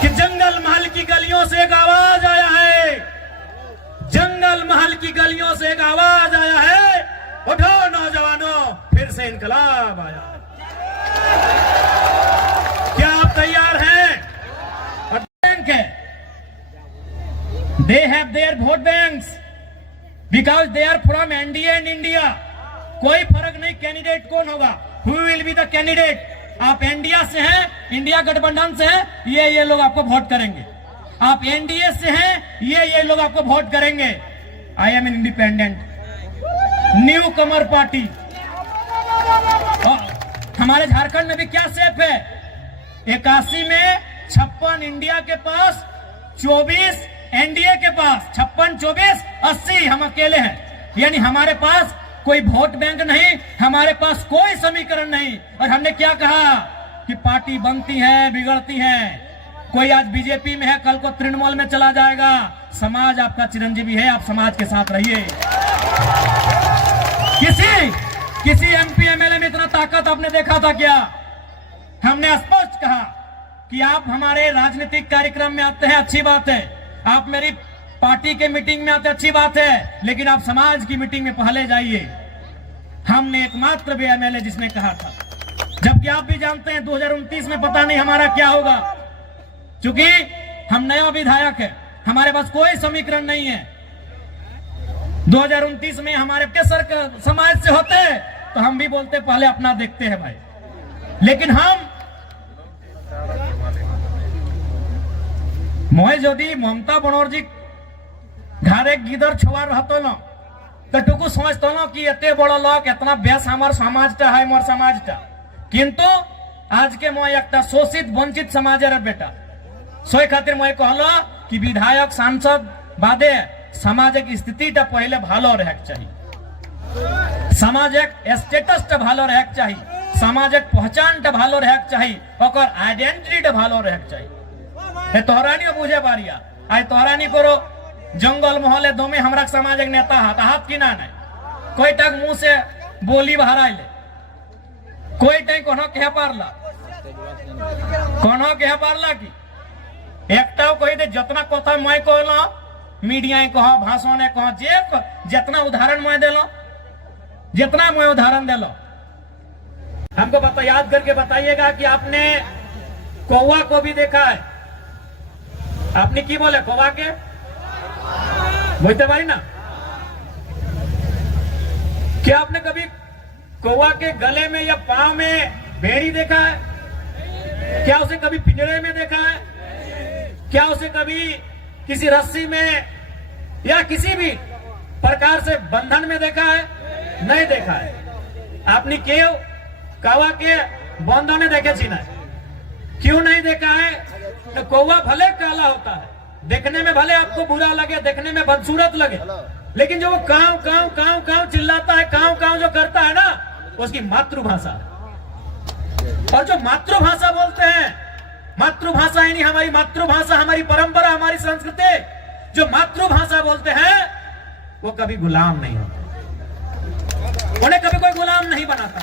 कि जंगल महल की गलियों से एक आवाज आया है, जंगल महल की गलियों से एक आवाज आया है, उठो नौजवानों फिर से इनकलाब आया। क्या आप तैयार हैं? और बैंक है, they have their vote banks because they are from NDA and India. कोई फर्क नहीं कैंडिडेट कौन होगा, who will be the candidate. आप इंडिया से हैं, इंडिया गठबंधन से हैं, ये लोग आपको वोट करेंगे। आप एनडीए से हैं, ये लोग आपको वोट करेंगे। I am an independent new Qamar party. हमारे झारखंड में भी क्या सेफ है, 81 में 56 इंडिया के पास, 24 एनडीए के पास, 56, 24, 80 हम अकेले हैं। यानी हमारे पास कोई वोट बैंक नहीं, हमारे पास कोई समीकरण नहीं। और हमने क्या कहा कि पार्टी बनती है बिगड़ती है, कोई आज बीजेपी में है कल को तृणमूल में चला जाएगा। समाज आपका चिरंजीवी है, आप समाज के साथ रहिए। किसी एमपी एमएलए में इतना ताकत आपने देखा था क्या? हमने स्पष्ट कहा कि आप हमारे राजनीतिक कार्यक्रम में आते हैं, अच्छी बात है, आप मेरी पार्टी के मीटिंग में आते अच्छी बात है, लेकिन आप समाज की मीटिंग में पहले जाइए। हमने एकमात्र भी एमएलए जिसने कहा था, जबकि आप भी जानते हैं 2029 में पता नहीं हमारा क्या होगा, क्योंकि हम नया विधायक है, हमारे पास कोई समीकरण नहीं है। 2029 में हमारे केसर समाज से होते तो हम भी बोलते पहले अपना देखते हैं भाई, लेकिन हम मैं यदि ममता बनर्जी घरे गिदर छुआ रहतो न तो टुकु समझतो न कि एते बड़ लोक एतना बेस हमार समाजटा है, मोर समाजटा। किंतु आज के मैं एक शोषित वंचित समाजेर बेटा, सोई खातिर मैं कहलो कि विधायक सांसद बादे सामाजिक स्थितिटा पहले भालो रहेक चाहिए, सामाजिक स्टेटसटा भालो रहेक चाहिए, सामाजिक पहचानटा भालो रहेक चाहिए, ओकर आइडेंटिटीटा भालो रहेक चाहिए। तोहरानी बुझे बारिया आई तोहरानी करो जंगल मोहल्ले दो में हमरा सामाजिक नेता हाथ की ना नहीं, कोई टक मुंह से बोली बहराई ले, कोई टाइम कोनो कह पारला, कोनो कह पारला की एकटाও कही दे जितना कथा मैं कहलो मीडिया कह भाषण कह जे जितना उदाहरण मैं देलो, जितना मैं उदाहरण देलो, हमको बता याद करके बताइएगा कि आपने कौवा को भी देखा है। आपने की बोले कौवा के बोलते बारी ना, क्या आपने कभी कौवा के गले में या पांव में बेड़ी देखा है? क्या उसे कभी पिंजरे में देखा है? क्या उसे कभी किसी रस्सी में या किसी भी प्रकार से बंधन में देखा है? नहीं देखा है। आपने क्यों कौवा के बंधने देखे छी ना? क्यों नहीं देखा है? तो कौवा भले काला होता है, देखने में भले आपको बुरा लगे, देखने में बदसूरत लगे, लेकिन जो वो काव काव काव काव चिल्लाता है, काव काव जो करता है ना, उसकी मातृभाषा। और जो मातृभाषा बोलते हैं, मातृभाषा यानी हमारी मातृभाषा, हमारी परंपरा, हमारी संस्कृति, जो मातृभाषा बोलते हैं वो कभी गुलाम नहीं होते, उन्हें कभी कोई गुलाम नहीं बनाता।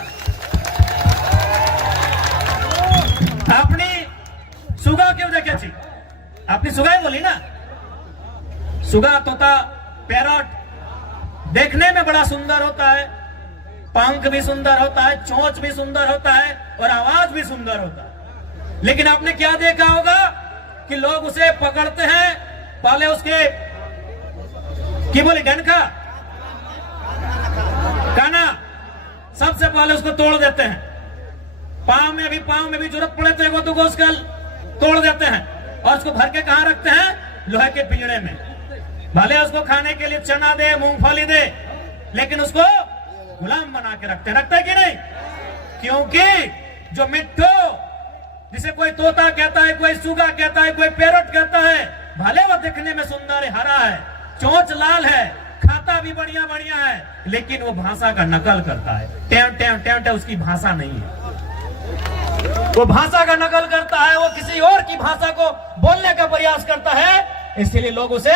अपनी सुगा क्यों देखे छी? आपने सुगाई बोली ना, सुगा तोता पैरट देखने में बड़ा सुंदर होता है, पंख भी सुंदर होता है, चोंच भी सुंदर होता है और आवाज भी सुंदर होता है, लेकिन आपने क्या देखा होगा कि लोग उसे पकड़ते हैं, पहले उसके की बोली डंका काना सबसे पहले उसको तोड़ देते हैं, पांव में भी जरूरत पड़े तो एगो दुगो उसका तोड़ देते हैं और उसको भर के कहां रखते हैं? लोहे के पिंजरे में। भले उसको खाने के लिए चना दे, मूंगफली दे, लेकिन उसको गुलाम बना के रखते हैं कि नहीं? क्योंकि जो मिट्ठू जिसे कोई तोता कहता है, कोई सुगा कहता है, कोई पैरट कहता है, भले वो दिखने में सुंदर है, हरा है, चोंच लाल है, खाता भी बढ़िया बढ़िया है, लेकिन वो भाषा का नकल करता है। टेव टेव टेव टेव उसकी भाषा नहीं है, वो भाषा का नकल करता है, वो किसी और की भाषा को बोलने का प्रयास करता है, इसलिए लोग उसे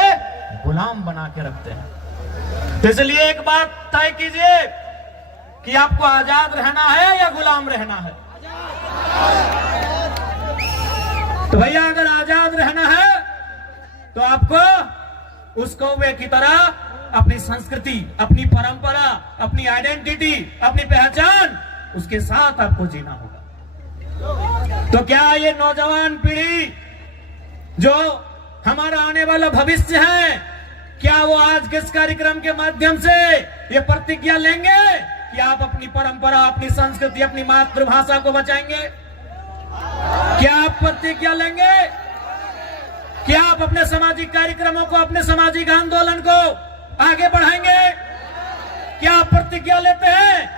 गुलाम बना के रखते हैं। तो इसलिए एक बात तय कीजिए कि आपको आजाद रहना है या गुलाम रहना है। तो भैया अगर आजाद तो आपको उस कौवे की तरह अपनी संस्कृति, अपनी परंपरा, अपनी आइडेंटिटी, अपनी पहचान, उसके साथ आपको जीना होगा। तो क्या ये नौजवान पीढ़ी जो हमारा आने वाला भविष्य है, क्या वो आज के इस कार्यक्रम के माध्यम से ये प्रतिज्ञा लेंगे कि आप अपनी परंपरा, अपनी संस्कृति, अपनी मातृभाषा को बचाएंगे? क्या आप प्रतिज्ञा लेंगे? क्या आप अपने सामाजिक कार्यक्रमों को, अपने सामाजिक आंदोलन को आगे बढ़ाएंगे? क्या आप प्रतिज्ञा लेते हैं?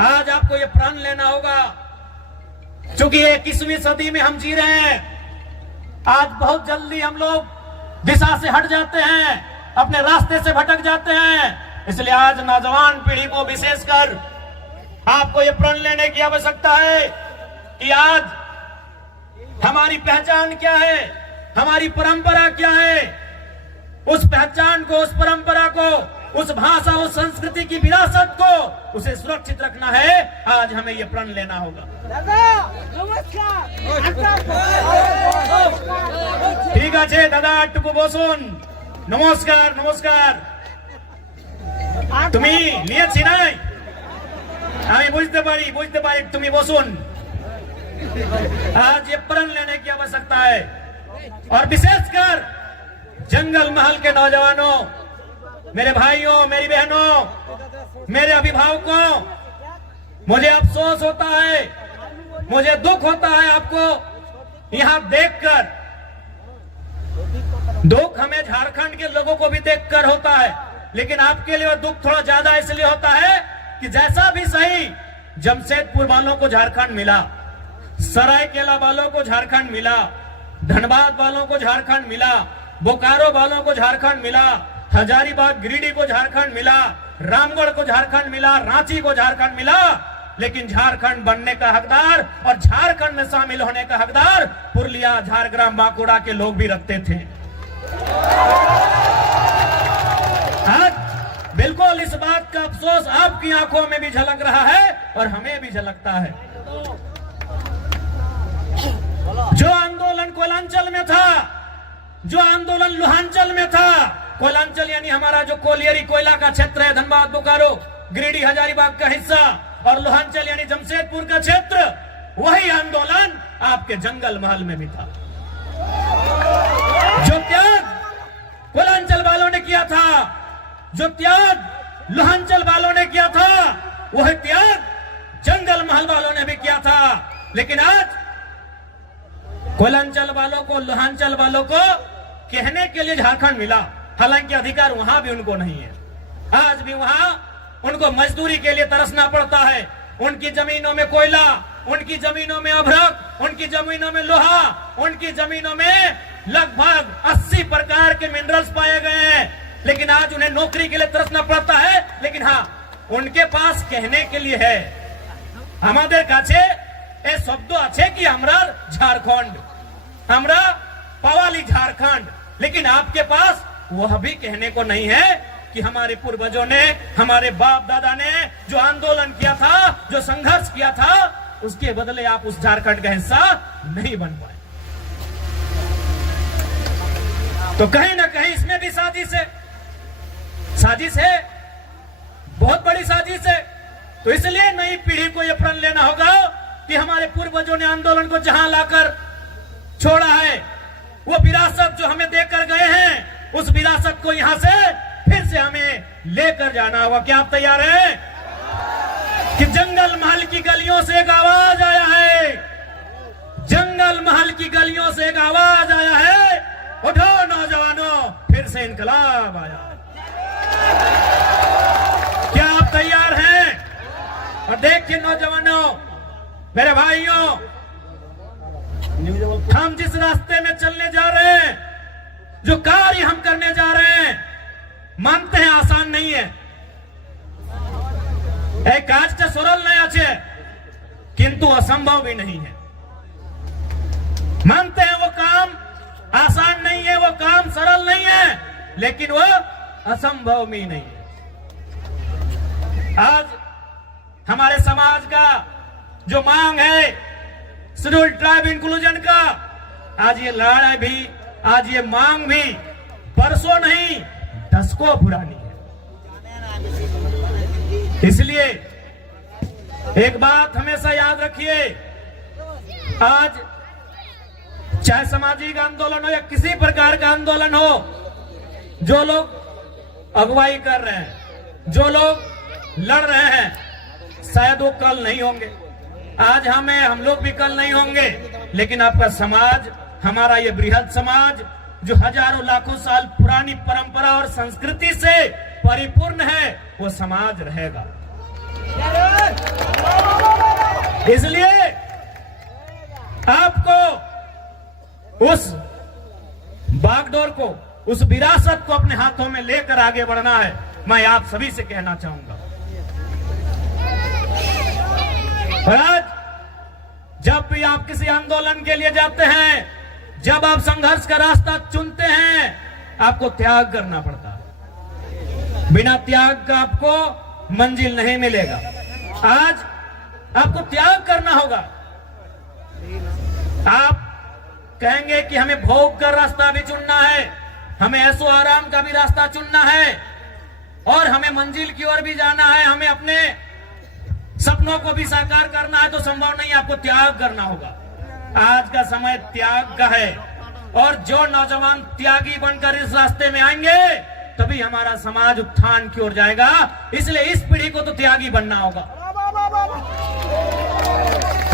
आज आपको ये प्रण लेना होगा, क्योंकि 21वीं सदी में हम जी रहे हैं। आज बहुत जल्दी हम लोग दिशा से हट जाते हैं, अपने रास्ते से भटक जाते हैं। इसलिए आज नौजवान पीढ़ी को विशेषकर आपको ये प्रण लेने की आवश्यकता है कि आज हमारी पहचान क्या है, हमारी परंपरा क्या है। उस पहचान को, उस परंपरा को, उस भाषा, उस संस्कृति की विरासत को, उसे सुरक्षित रखना है। आज हमें यह प्रण लेना होगा। ठीक है दादा, टुकु बसुन। नमस्कार नमस्कार। তুমি নিয়েছি নাই, আমি বুঝতে পারি তুমি বসুন। आज ये प्रण लेने की आवश्यकता है, और विशेषकर जंगल महल के नौजवानों, मेरे भाइयों, मेरी बहनों, मेरे अभिभावकों, मुझे अफसोस होता है, मुझे दुख होता है आपको यहां देखकर। दुख हमें झारखंड के लोगों को भी देखकर होता है, लेकिन आपके लिए दुख थोड़ा ज्यादा इसलिए होता है कि जैसा भी सही, जमशेदपुर वालों को झारखंड मिला, सरायकेला वालों को झारखंड मिला, धनबाद वालों को झारखंड मिला, बोकारो वालों को झारखंड मिला, हजारीबाग गिरिडीह को झारखंड मिला, रामगढ़ को झारखंड मिला, रांची को झारखंड मिला, लेकिन झारखंड बनने का हकदार और झारखंड में शामिल होने का हकदार पुरुलिया, झारग्राम, बांकुड़ा के लोग भी रखते थे। आज बिल्कुल इस बात का अफसोस आपकी आंखों में भी झलक रहा है और हमें भी झलकता है। जो आंदोलन कोयलांचल में था, जो आंदोलन लोहांचल में था, कोयलांचल यानी हमारा जो कोलियरी कोयला का क्षेत्र है, धनबाद, बोकारो, गिरिडीह, हजारीबाग का हिस्सा, और लोहांचल यानी जमशेदपुर का क्षेत्र, वही आंदोलन आपके जंगल महल में भी था। जो त्याग कोयलांचल वालों ने किया था, जो त्याग लोहांचल वालों ने किया था, वह त्याग जंगल महल वालों ने भी किया था। लेकिन आज कोयलांचल वालों को, लोहांचल वालों को कहने के लिए झारखंड मिला, हालांकि अधिकार वहां भी उनको नहीं है। आज भी वहां उनको मजदूरी के लिए तरसना पड़ता है। उनकी जमीनों में कोयला, उनकी जमीनों में अभ्रक, उनकी जमीनों में लोहा, उनकी जमीनों में लगभग 80 प्रकार के मिनरल्स पाए गए हैं, लेकिन आज उन्हें नौकरी के लिए तरसना पड़ता है। लेकिन हाँ, उनके पास कहने के लिए है, हमारे काछे ए शब्द अच्छे कि हमरा झारखंड, हमरा पवाली झारखंड, लेकिन आपके पास वह भी कहने को नहीं है कि हमारे पूर्वजों ने, हमारे बाप दादा ने जो आंदोलन किया था, जो संघर्ष किया था, उसके बदले आप उस झारखंड का हिस्सा नहीं बन पाए। तो कहीं ना कहीं इसमें भी साजिश है, साजिश है, बहुत बड़ी साजिश है। तो इसलिए नई पीढ़ी को यह प्रण लेना होगा कि हमारे पूर्वजों ने आंदोलन को जहां लाकर छोड़ा है, वो विरासत जो हमें देकर गए हैं, उस विरासत को यहां से फिर से हमें लेकर जाना होगा। क्या आप तैयार हैं? कि जंगल महल की गलियों से एक आवाज आया है, जंगल महल की गलियों से एक आवाज आया है, उठो नौजवानों, फिर से इनकलाब आया। क्या आप तैयार हैं? और देखिए नौजवानों, मेरे भाइयों, हम जिस रास्ते में चलने जा रहे हैं, जो कार्य हम करने जा रहे हैं, मानते हैं आसान नहीं है, एक काजटा सरल नहीं আছে, किंतु असंभव भी नहीं है। मानते हैं वो काम आसान नहीं है, वो काम सरल नहीं है, लेकिन वो असंभव भी नहीं है। आज हमारे समाज का जो मांग है शेड्यूल्ड ट्राइब इंक्लूजन का, आज ये लड़ाई भी आज ये मांग भी बरसों नहीं दशकों पुरानी है। इसलिए एक बात हमेशा याद रखिए, आज चाहे सामाजिक आंदोलन हो या किसी प्रकार का आंदोलन हो, जो लोग अगुवाई कर रहे हैं, जो लोग लड़ रहे हैं, शायद वो कल नहीं होंगे। आज हम लोग भी कल नहीं होंगे, लेकिन आपका समाज, हमारा ये बृहद समाज जो हजारों लाखों साल पुरानी परंपरा और संस्कृति से परिपूर्ण है, वो समाज रहेगा। इसलिए आपको उस बागडोर को, उस विरासत को अपने हाथों में लेकर आगे बढ़ना है। मैं आप सभी से कहना चाहूंगा। और आज जब भी आप किसी आंदोलन के लिए जाते हैं, जब आप संघर्ष का रास्ता चुनते हैं, आपको त्याग करना पड़ता है। बिना त्याग का आपको मंजिल नहीं मिलेगा। आज आपको त्याग करना होगा। आप कहेंगे कि हमें भोग कर रास्ता भी चुनना है, हमें ऐसो आराम का भी रास्ता चुनना है, और हमें मंजिल की ओर भी जाना है, हमें अपने सपनों को भी साकार करना है, तो संभव नहीं, आपको त्याग करना होगा। आज का समय त्याग का है, और जो नौजवान त्यागी बनकर इस रास्ते में आएंगे, तभी हमारा समाज उत्थान की ओर जाएगा। इसलिए इस पीढ़ी को तो त्यागी बनना होगा।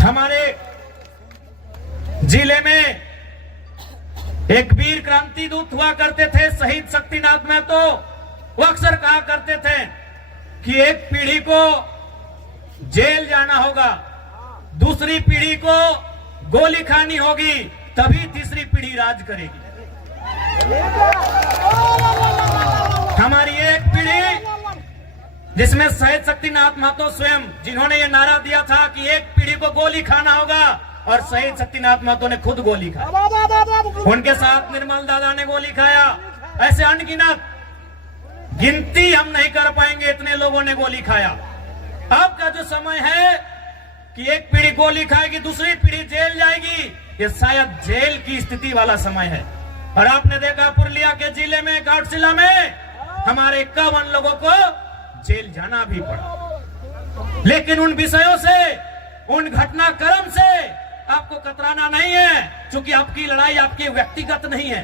हमारे जिले में एक वीर क्रांति दूत हुआ करते थे, शहीद शक्तिनाथ महतो। वो अक्सर कहा करते थे कि एक पीढ़ी को जेल जाना होगा, दूसरी पीढ़ी को गोली खानी होगी, तभी तीसरी पीढ़ी राज करेगी। हमारी एक पीढ़ी जिसमें शहीद शक्तिनाथ महतो स्वयं, जिन्होंने ये नारा दिया था कि एक पीढ़ी को गोली खाना होगा, और शहीद शक्तिनाथ महतो ने खुद गोली खाई। उनके साथ निर्मल दादा ने गोली खाया। ऐसे अनगिनत, गिनती हम नहीं कर पाएंगे, इतने लोगों ने गोली खाया। अब का जो समय है कि एक पीढ़ी गोली खाएगी, दूसरी पीढ़ी जेल जाएगी, ये शायद जेल की स्थिति वाला समय है। और आपने देखा पुरुलिया के जिले में, घाटशिला में हमारे 51 लोगों को जेल जाना भी पड़ा। लेकिन उन विषयों से, उन घटनाक्रम से आपको कतराना नहीं है, क्योंकि आपकी लड़ाई आपकी व्यक्तिगत नहीं है।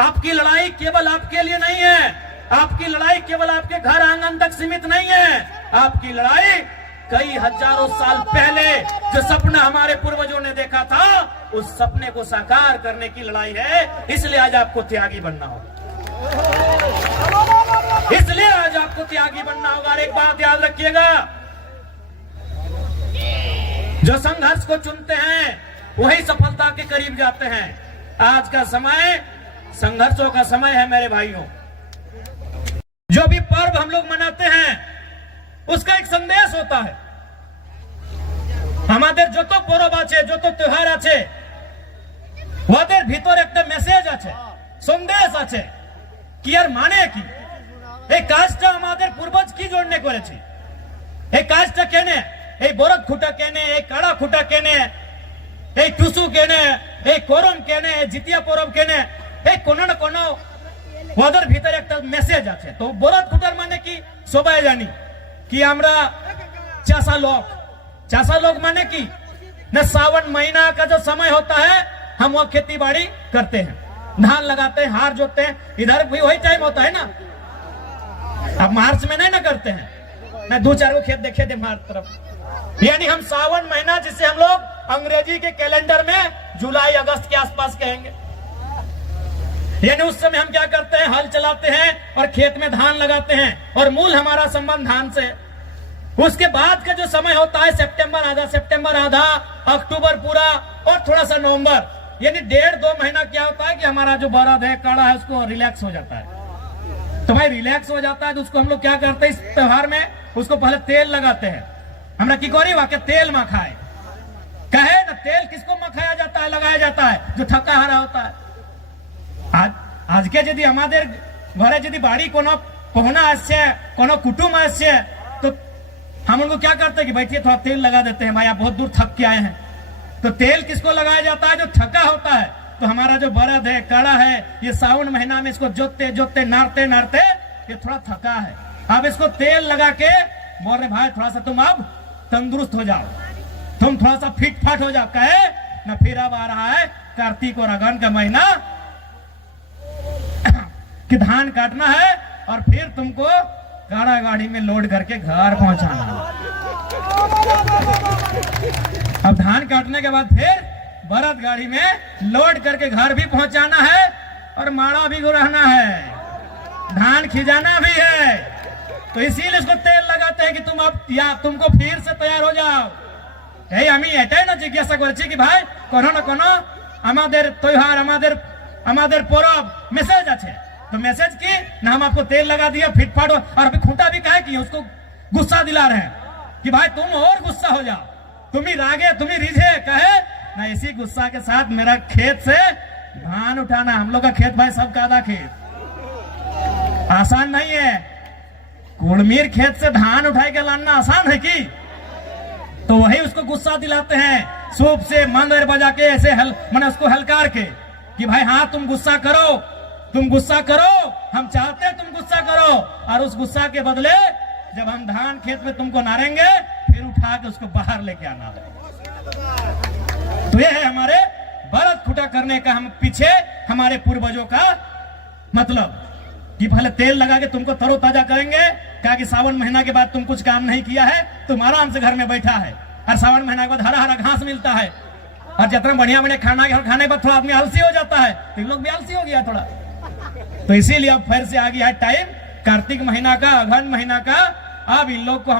आपकी लड़ाई केवल आपके लिए नहीं है, आपकी लड़ाई केवल आपके घर आंगन तक सीमित नहीं है। आपकी लड़ाई कई हजारों साल पहले जो सपना हमारे पूर्वजों ने देखा था, उस सपने को साकार करने की लड़ाई है। इसलिए आज आपको त्यागी बनना होगा। इसलिए आज आपको त्यागी बनना होगा। और एक बात याद रखिएगा, जो संघर्ष को चुनते हैं वही सफलता के करीब जाते हैं। आज का समय संघर्षों का समय है मेरे भाइयों। जो भी पर्व हम लोग मनाते हैं, उसका एक संदेश होता है। हमारे जो तो पर्व आछे, जो तो त्योहार आछे, ওদের ভিতর একটা মেসেজ আছে, সন্দেশ আছে কি আর মানে কি, এই কাজটা আমাদের পূর্বজ কি জন্য করেছে, এই কাজটা কেনে, এই বরদ খুঁটা কেনে, এই কাড়া খুঁটা কেনে, এই টুসু কেনে, এই করম কেনে, জিতিয়া পরব কেনে, এই কোনো না কোনো ওদের ভিতরে একটা মেসেজ আছে। তো বরদ খুঁটার মানে কি সবাই জানি कि हमरा चासा लोग माने की न, सावन महीना का जो समय होता है हम वो खेती बाड़ी करते हैं, धान लगाते हैं, हार जोतते हैं। इधर भी वही टाइम होता है ना। अब मार्च में नहीं ना करते हैं, मैं 2-4 को खेत देखे थे मार्च तरफ। यानी हम सावन महीना, जिसे हम लोग अंग्रेजी के कैलेंडर में जुलाई अगस्त के आसपास कहेंगे, यानी उस समय हम क्या करते हैं, हल चलाते हैं और खेत में धान लगाते हैं, और मूल हमारा संबंध धान से। उसके बाद का जो समय होता है सितंबर आधा, अक्टूबर पूरा, और थोड़ा सा नवंबर, यानी 1.5-2 महीना क्या होता है कि हमारा जो बरद है, काड़ा है, उसको रिलैक्स हो जाता है। तो भाई रिलैक्स हो जाता है तो उसको हम लोग क्या करते हैं, इस त्योहार में उसको पहले तेल लगाते हैं। हमरा की करी वाके तेल मखाए, कहे ना, तेल किसको मखाया जाता है, लगाया जाता है, जो थका हारा होता है। आज के यदि हमारे घरे यदि बाड़ी कोनो पहुना आसे, कोनो कुटुम आसे, तो हम उनको क्या करते हैं कि बैठिए थोड़ा तेल लगा देते हैं, भाई आप बहुत दूर थक के आए हैं। तो तेल किसको लगाया जाता है, जो थका होता है, तो हमारा जो बरद है, कड़ा है, ये सावन महीना में इसको जोतते जोतते नारते नारते ये थोड़ा थका है। अब इसको तेल लगा के बोल रहे भाई थोड़ा सा तुम अब तंदुरुस्त हो जाओ, तुम थोड़ा सा फिट फाट हो जाओ। कहे ना फिर अब आ रहा है कार्तिक और अगन का महीना कि धान काटना है और फिर तुमको गाड़ा गाड़ी में लोड करके घर पहुंचाना है। अब धान काटने के बाद फिर बरद गाड़ी में लोड करके घर भी पहुंचाना है और माड़ा भी रहना है, धान खिजाना भी है। तो इसीलिए इसको तेल लगाते हैं कि तुम अब या तुमको फिर से तैयार हो जाओ। यही हमें एटाई ना जिज्ञासा करছি कि भाई कोनो ना कोनो हमारे त्योहार हमारे पर्व मैसेज আছে, तो मैसेज की ना हम आपको तेल लगा दिया फिट फाट और अभी खूंटा भी कहे कि उसको गुस्सा दिला रहे हैं कि भाई तुम और गुस्सा हो जाओ, तुम ही रागे तुम ही रिझे। कहे ना इसी गुस्सा के साथ मेरा खेत से धान उठाना, हम लोग का खेत भाई सबका आधा खेत, आसान नहीं है। कुड़मीर खेत से धान उठाई के लाना आसान है कि? तो वही उसको गुस्सा दिलाते हैं, सूप से मंदिर बजा के ऐसे मैंने उसको हलकार के कि भाई हाँ तुम गुस्सा करो, तुम गुस्सा करो, हम चाहते हैं तुम गुस्सा करो, और उस गुस्सा के बदले जब हम धान खेत में तुमको नारेंगे फिर उठा के उसको बाहर लेके आना है। तो ये है हमारे बरद खुटा करने का, हम पीछे हमारे पूर्वजों का मतलब कि पहले तेल लगा के तुमको तरोताजा करेंगे। क्या कि सावन महीना के बाद तुम कुछ काम नहीं किया है, तुम आराम से घर में बैठा है, और सावन महीना के बाद हरा हरा घास मिलता है, और जितना बढ़िया बढ़िया खाने के बाद थोड़ा आदमी आलसी हो जाता है, तो इन लोग भी आलसी हो गया थोड़ा। तो इसीलिए अब फिर से आ गया है टाइम कार्तिक महीना का, अगहन महीना का। अब इन लोग को